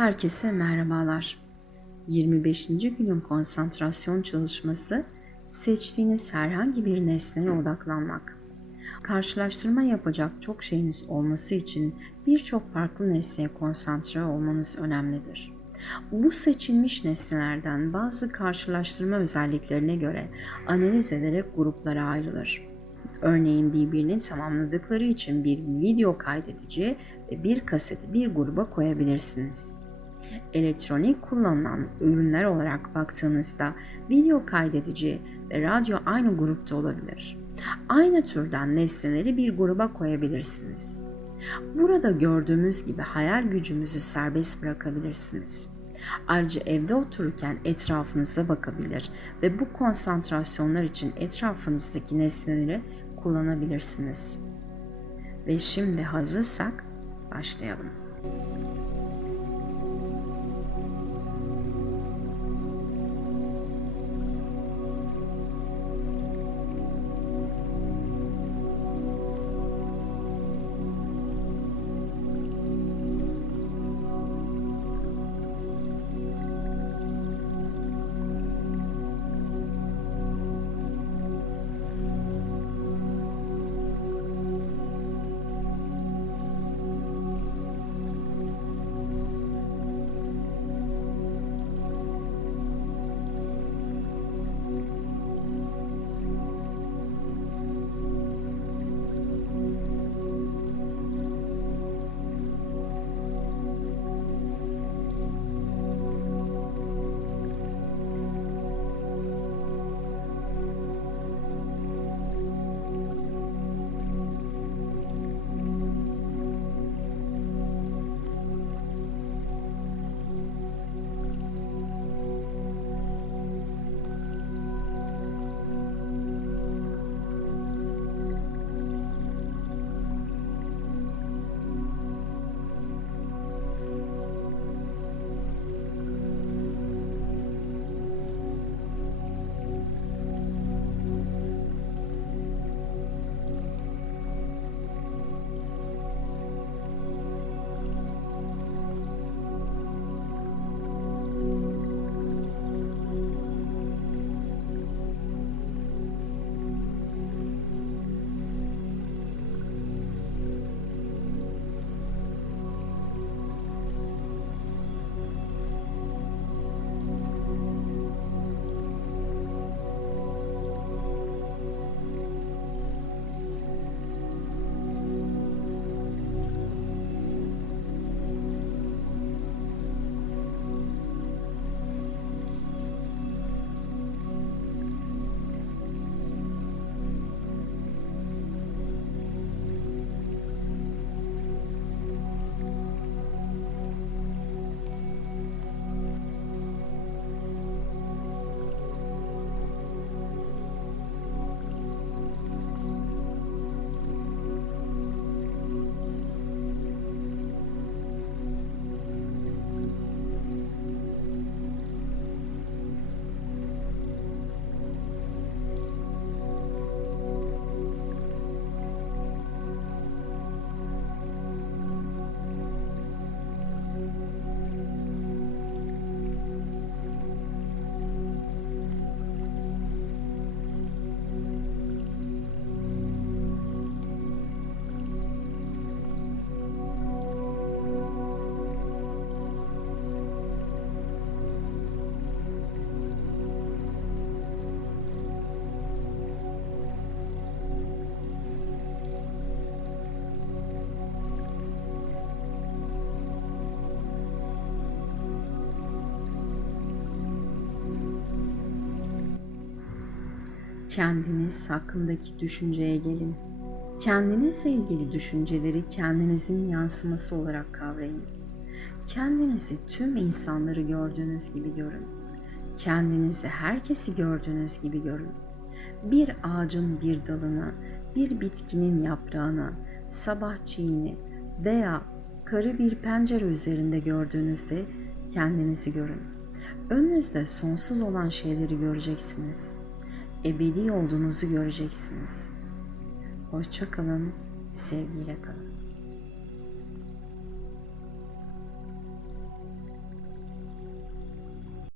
Herkese merhabalar. 25. günün konsantrasyon çalışması seçtiğiniz herhangi bir nesneye odaklanmak. Karşılaştırma yapacak çok şeyiniz olması için birçok farklı nesneye konsantre olmanız önemlidir. Bu seçilmiş nesnelerden bazı karşılaştırma özelliklerine göre analiz ederek gruplara ayrılır. Örneğin birbirini tamamladıkları için bir video kaydedici ve bir kaseti bir gruba koyabilirsiniz. Elektronik kullanılan ürünler olarak baktığınızda video kaydedici ve radyo aynı grupta olabilir. Aynı türden nesneleri bir gruba koyabilirsiniz. Burada gördüğümüz gibi hayal gücümüzü serbest bırakabilirsiniz. Ayrıca evde otururken etrafınıza bakabilir ve bu konsantrasyonlar için etrafınızdaki nesneleri kullanabilirsiniz. Ve şimdi hazırsak başlayalım. Kendiniz hakkındaki düşünceye gelin. Kendinizle ilgili düşünceleri kendinizin yansıması olarak kavrayın. Kendinizi tüm insanları gördüğünüz gibi görün. Kendinizi herkesi gördüğünüz gibi görün. Bir ağacın bir dalını, bir bitkinin yaprağını, sabah çiğini veya karı bir pencere üzerinde gördüğünüzde kendinizi görün. Önünüzde sonsuz olan şeyleri göreceksiniz.'' Ebedi olduğunuzu göreceksiniz. Hoşça kalın, sevgiyle kalın.